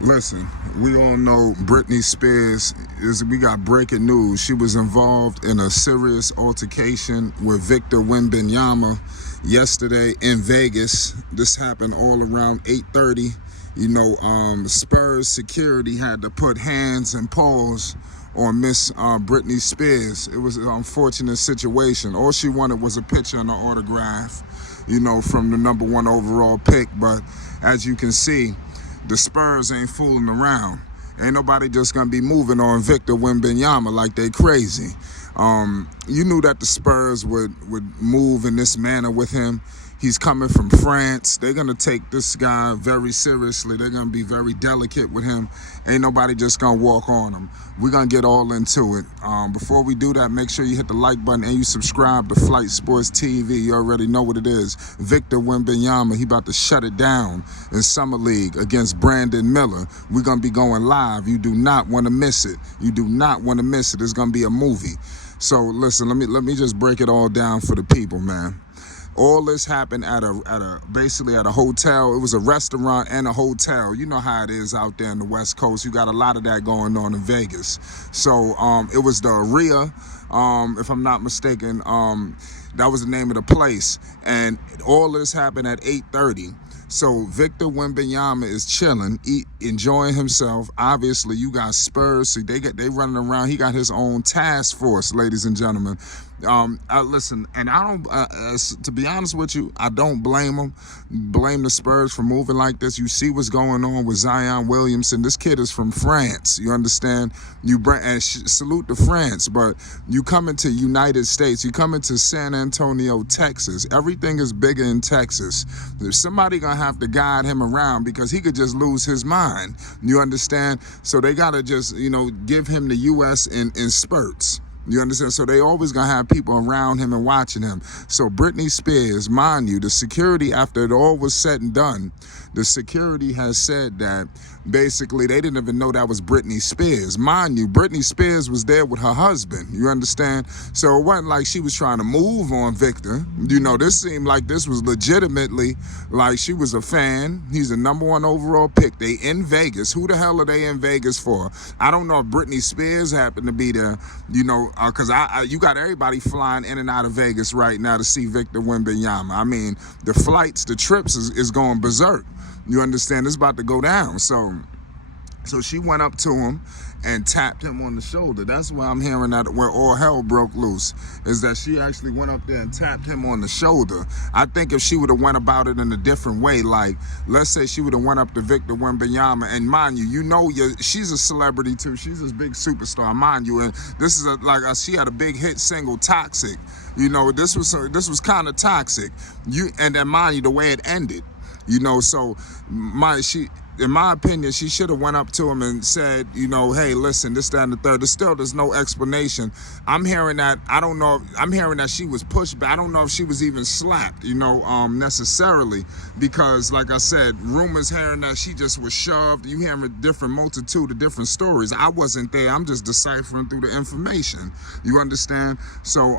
Listen, we all know Britney Spears we got breaking news. She was involved in a serious altercation with Victor Wembanyama yesterday in Vegas. This happened all around 8:30. Spurs security had to put hands and paws on Miss Britney Spears. It was an unfortunate situation. All she wanted was a picture and an autograph, from the number 1 overall pick. But as you can see, the Spurs ain't fooling around. Ain't nobody just gonna be moving on Victor Wembanyama like they crazy. You knew that the Spurs would move in this manner with him. He's coming from France. They're gonna take this guy very seriously. They're gonna be very delicate with him. Ain't nobody just gonna walk on him. We're gonna get all into it. Before we do that, make sure you hit the like button and you subscribe to Flight Sports TV. You already know what it is. Victor Wembanyama, he about to shut it down in Summer League against Brandon Miller. We're gonna be going live. You do not want to miss it. You do not want to miss it. It's gonna be a movie. So listen, let me just break it all down for the people, man. All this happened at a hotel. It was a restaurant and a hotel. You know how it is out there in the West Coast. You got a lot of that going on in Vegas. So it was the Aria, if I'm not mistaken. That was the name of the place. And all this happened at 8:30. So Victor Wembanyama is chilling, enjoying himself. Obviously, you got Spurs. See, they running around. He got his own task force, ladies and gentlemen. Listen, and I don't. To be honest with you, I don't blame them. Blame the Spurs for moving like this. You see what's going on with Zion Williamson. This kid is from France. You understand? Salute to France, but you come into United States. You come into San Antonio, Texas. Everything is bigger in Texas. There's somebody gonna have to guide him around because he could just lose his mind. You understand? So they gotta just, give him the U.S. in spurts. You understand? So they always gonna have people around him and watching him. So Britney Spears, mind you, the security, after it all was said and done, the security has said that basically they didn't even know that was Britney Spears. Mind you, Britney Spears was there with her husband. You understand? So it wasn't like she was trying to move on Victor. This seemed like this was legitimately like she was a fan. He's the number 1 overall pick. They in Vegas. Who the hell are they in Vegas for? I don't know if Britney Spears happened to be there, because you got everybody flying in and out of Vegas right now to see Victor Wembanyama. I mean, the flights, the trips is going berserk. You understand? It's about to go down. So she went up to him and tapped him on the shoulder. That's why I'm hearing that where all hell broke loose, is that she actually went up there and tapped him on the shoulder. I think if she would have went about it in a different way, like let's say she would have went up to Victor Wembanyama, and mind you, she's a celebrity too. She's a big superstar, mind you. And this is she had a big hit single, Toxic. This was kind of toxic. And then mind you, the way it ended. So in my opinion, she should have went up to him and said, hey, listen, this, that, and the third. There's no explanation. I'm hearing that. I don't know. I'm hearing that she was pushed, but I don't know if she was even slapped, necessarily, because like I said, rumors hearing that she just was shoved. You hearing a different multitude of different stories. I wasn't there. I'm just deciphering through the information. You understand? So,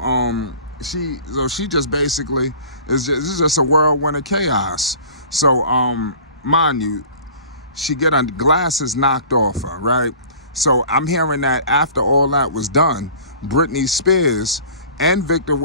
she just basically this is just a whirlwind of chaos. So, mind you, she get her glasses knocked off her, right? So I'm hearing that after all that was done, Britney Spears and Victor,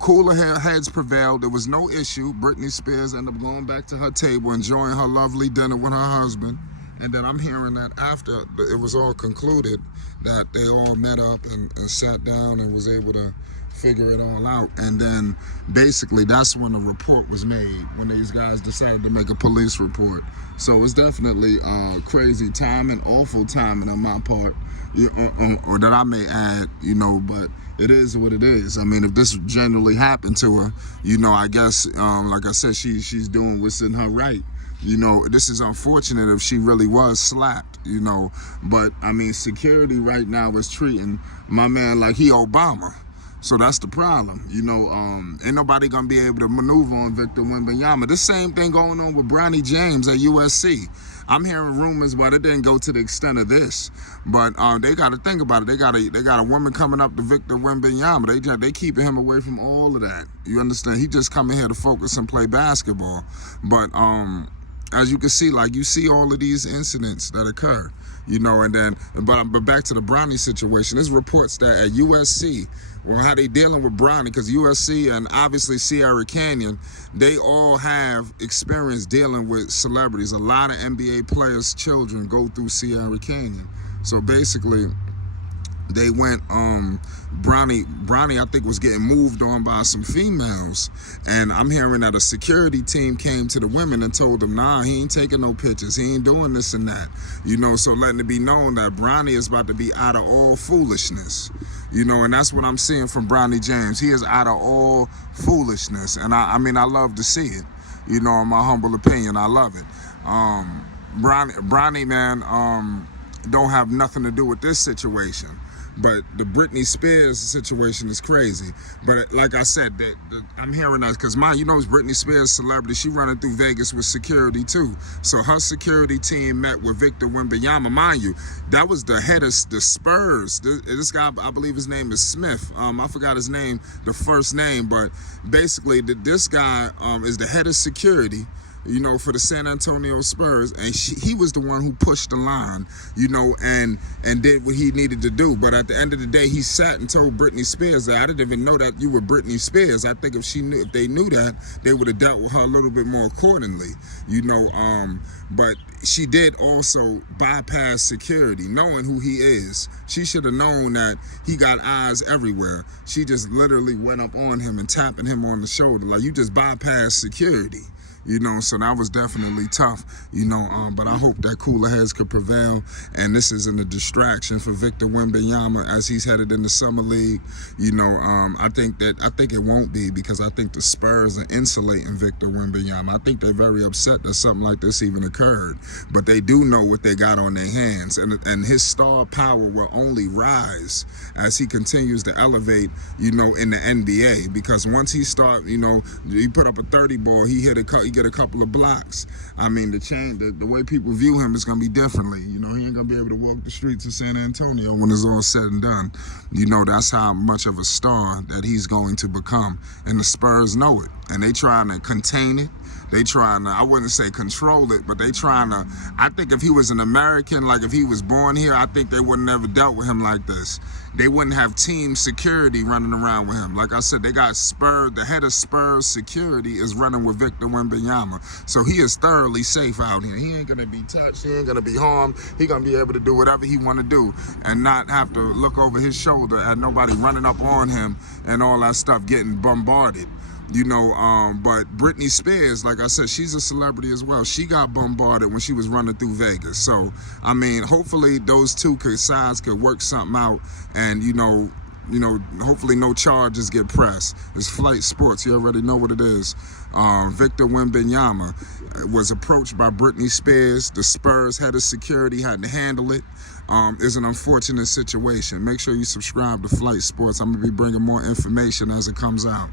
cooler heads prevailed. There was no issue. Britney Spears ended up going back to her table, enjoying her lovely dinner with her husband. And then I'm hearing that after it was all concluded, that they all met up and sat down and was able to figure it all out. And then basically that's when a report was made, when these guys decided to make a police report. So it's definitely crazy timing, awful timing on my part, or that I may add, but it is what it is. I mean, if this genuinely happened to her, I guess, like I said, she's doing what's in her right. This is unfortunate if she really was slapped, but I mean, security right now is treating my man like he Obama. So that's the problem. Ain't nobody gonna be able to maneuver on Victor Wembanyama. The same thing going on with Bronny James at USC. I'm hearing rumors, but it didn't go to the extent of this. But they got to think about it. They got a woman coming up to Victor Wembanyama. They keeping him away from all of that. You understand? He just coming here to focus and play basketball. But as you can see, like you see all of these incidents that occur, you know, and then, but back to the Bronny situation, there's reports that at USC, or how they dealing with Bronny, because USC and obviously Sierra Canyon, they all have experience dealing with celebrities. A lot of NBA players' children go through Sierra Canyon. So basically, they went, Bronny I think was getting moved on by some females, and I'm hearing that a security team came to the women and told them, nah, he ain't taking no pictures, he ain't doing this and that, you know, so letting it be known that Bronny is about to be out of all foolishness, you know, and that's what I'm seeing from Bronny James. He is out of all foolishness, and I mean, I love to see it, you know, in my humble opinion, I love it. Bronny, man, don't have nothing to do with this situation. But the Britney Spears situation is crazy. But like I said, I'm hearing that because you know, Britney Spears, celebrity, she running through Vegas with security too. So her security team met with Victor Wembanyama. Mind you, that was the head of the Spurs. This guy, I believe his name is Smith. I forgot his name, the first name, but basically this guy is the head of security, you know, for the San Antonio Spurs, and he was the one who pushed the line, you know, and did what he needed to do. But at the end of the day, he sat and told Britney Spears that I didn't even know that you were Britney Spears. I think if they knew that, they would have dealt with her a little bit more accordingly, you know. But she did also bypass security, knowing who he is. She should have known that he got eyes everywhere. She just literally went up on him and tapping him on the shoulder, like, you just bypassed security. You know, so that was definitely tough, you know, but I hope that cooler heads could prevail, and this isn't a distraction for Victor Wembanyama as he's headed in the Summer League. You know, I think it won't be, because I think the Spurs are insulating Victor Wembanyama. I think they're very upset that something like this even occurred, but they do know what they got on their hands, and his star power will only rise as he continues to elevate, you know, in the NBA, because once he start, you know, he put up a 30 ball, he get a couple of blocks. I mean, the way people view him is going to be differently. You know, he ain't going to be able to walk the streets of San Antonio when it's all said and done. You know, that's how much of a star that he's going to become. And the Spurs know it. And they trying to contain it. They trying to, I wouldn't say control it, but they trying to, I think if he was an American, like if he was born here, I think they would have never dealt with him like this. They wouldn't have team security running around with him. Like I said, they got Spurs, the head of Spurs security is running with Victor Wembanyama. So he is thoroughly safe out here. He ain't gonna be touched, he ain't gonna be harmed. He gonna be able to do whatever he wanna do and not have to look over his shoulder at nobody running up on him and all that stuff, getting bombarded. You know, but Britney Spears, like I said, she's a celebrity as well. She got bombarded when she was running through Vegas. So, I mean, hopefully those two sides could work something out, and, you know, hopefully no charges get pressed. It's Flight Sports. You already know what it is. Victor Wembanyama was approached by Britney Spears. The Spurs head of security had to handle it. It's an unfortunate situation. Make sure you subscribe to Flight Sports. I'm going to be bringing more information as it comes out.